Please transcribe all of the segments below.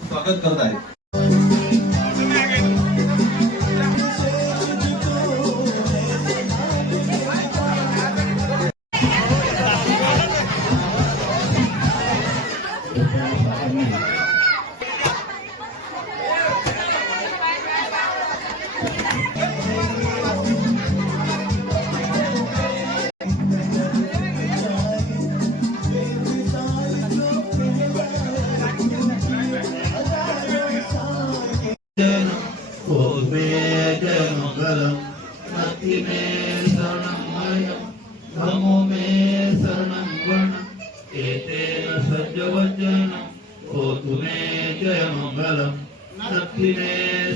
स्वागत करत आहे जयमङ्गलम् नक्ति मे शरणं मयम् धमो मे शरणं वणम् एतेन सज्जवचनम् होतु मे जयमङ्गलम्। नक्ति मे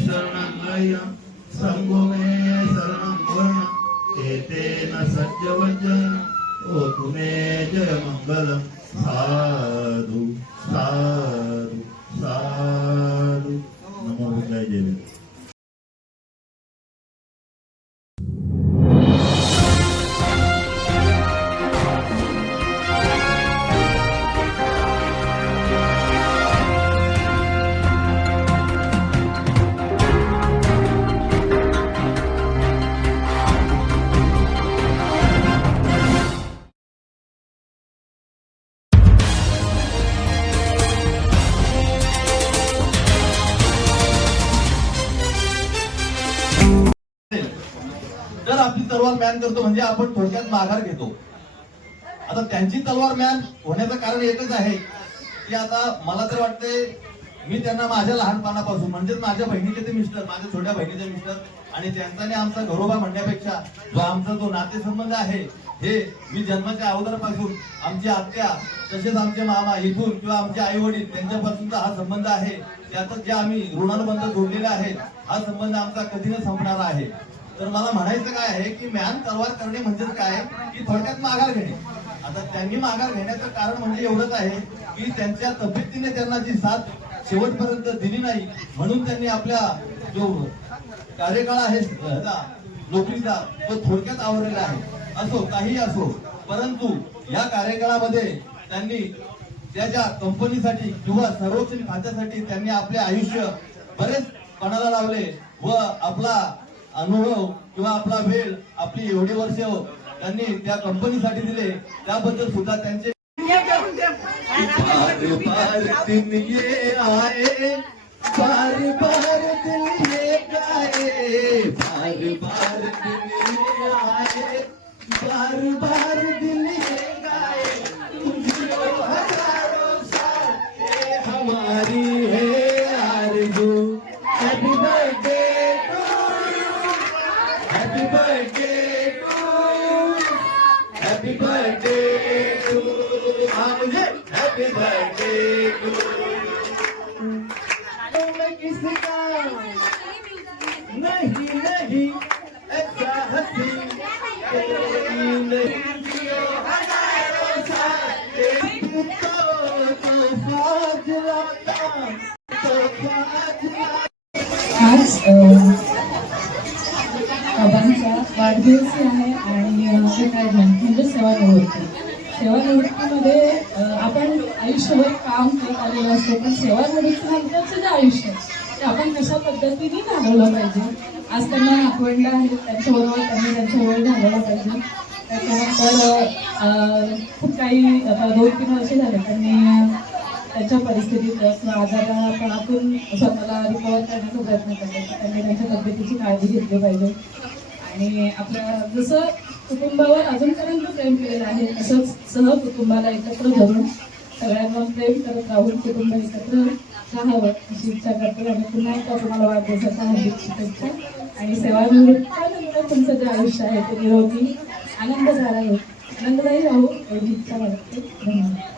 शरणं मयम् सङ्गो मे शरणं वणम् एतेन सज्जवचनम् होतु मे जय साधु साधु साधु। तर आपली तलवार मॅन करतो म्हणजे आपण थोडक्यात माघार घेतो. आता त्यांची तलवार मॅन होण्याचं कारण एकच आहे की आता मला तर वाटते मी त्यांना माझ्या लहानपणापासून म्हणजेच माझ्या बहिणीचे ते मिस्टर माझ्या छोट्या बहिणीचे मिस्टर आणि त्यांचा आमचा घरोबा म्हणण्यापेक्षा जो आमचा जो नातेसंबंध आहे हे मी जन्माच्या अगोदरपासून आमची आत्या तसेच आमचे मामा इथून किंवा आमचे आई वडील त्यांच्यापासूनचा हा संबंध आहे. त्यातच जे आम्ही ऋणानुबंध जोडलेले आहेत हा संबंध आमचा कधी न संपणारा आहे. तर मला म्हणायचं काय आहे की म्यान तलवार करणे म्हणजेच काय? की थोडक्यात माघार घेणे. आता त्यांनी माघार घेण्याचं कारण म्हणजे एवढंच आहे की त्यांच्या तब्येतीने त्यांना जी साथ शेवटपर्यंत दिली नाही म्हणून त्यांनी आपल्या जो कार्यकाळ आहे नोकरीचा तो थोडक्यात आवरलेला आहे. असो काही असो परंतु या कार्यकाळामध्ये त्यांनी त्याच्या कंपनीसाठी किंवा सर्वोच्च खात्यासाठी त्यांनी आपले आयुष्य बरेच पणाला लावले व आपला अनुभव किंवा आपला वेळ आपली एवढी वर्ष हो, त्यांनी त्या कंपनीसाठी दिले. त्याबद्दल सुद्धा त्यांचे बार बार हाँ मुझे हैप्पी बर्थडे टू मैं किसी का नहीं नहीं ऐसा हंसी कोई नहीं हजारों साल एक तो तो फाजलाता तो फाजलाता आज अ, बाबांचा वाढदिवस आहे आणि अ, रिटायरमेंट म्हणजे सेवानिवृत्ती सेवानिवृत्तीमध्ये आपण आयुष्यभर काम करत आलेलं असतो पण सेवानिवृत्तीनंतरचं जे आयुष्य ते आपण कशा पद्धतीने घालवलं पाहिजे? आज त्यांना नातवंड आहेत त्यांच्याबरोबर त्यांनी त्यांच्याबरोबर घालवलं पाहिजे. त्याच्यानंतर खूप काही आता दोन तीन वर्ष झाले त्यांनी त्यांच्या परिस्थितीत किंवा आजारापणातून स्वतःला रिकवर करण्याचा प्रयत्न करतात त्यांनी त्यांच्या तब्येतीची काळजी घेतली पाहिजे. आणि आपल्या जसं कुटुंबावर अजूनपर्यंत प्रेम केलेलं आहे. तसंच सह कुटुंबाला एकत्र धरून सगळ्यांवर प्रेम करत राहून कुटुंब एकत्र राहावं अशी इच्छा करतो. आणि पुन्हा एकदा तुम्हाला वाढदिवसाच्या हार्दिक शुभेच्छा आणि सेवानिवृत्तीनंतर तुमचं जे आयुष्य आहे ते निरोगी आनंद झाला आहे आनंददायी राहू एवढी इच्छा वाटते धन्यवाद.